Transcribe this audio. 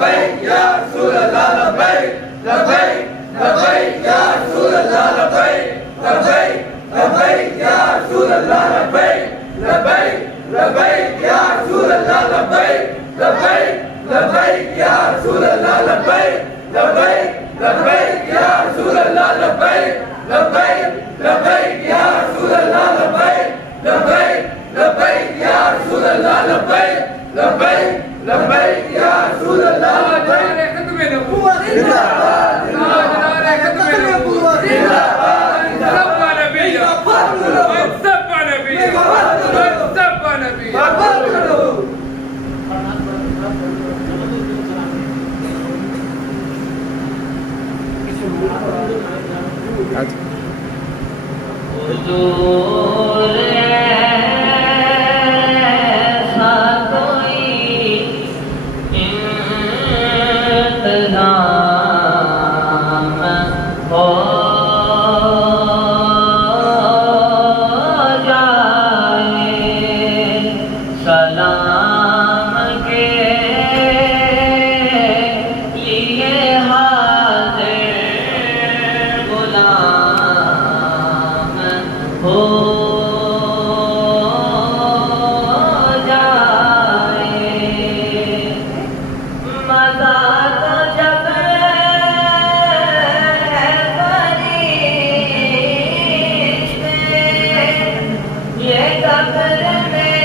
लब्बैक या रसूल अल्लाह लब्बैक लब्बैक लब्बैक या रसूल अल्लाह लब्बैक लब्बैक लब्बैक या रसूल अल्लाह लब्बैक लब्बैक लब्बैक या रसूल अल्लाह लब्बैक लब्बैक लब्बैक या रसूल अल्लाह लब्बैक लब्बैक लब्बैक या रसूल अल्लाह लब्बैक लब्बैक लब्बैक या रसूल अल्लाह लब्बैक लब्बैक लब्बैक या रसूल अल्लाह लब्बैक लब्बैक लब्बैक या रसूल अल्लाह लब्बैक खत्म नबूवत जिंदाबाद जिंदाबाद खत्म नबूवत जिंदाबाद सबका नबी सबका नबी सबका नबी सलाम के लिए हाज़िर गुलाम हो जाए मज़ा तो जब फरिश्ते ये कब्र जाए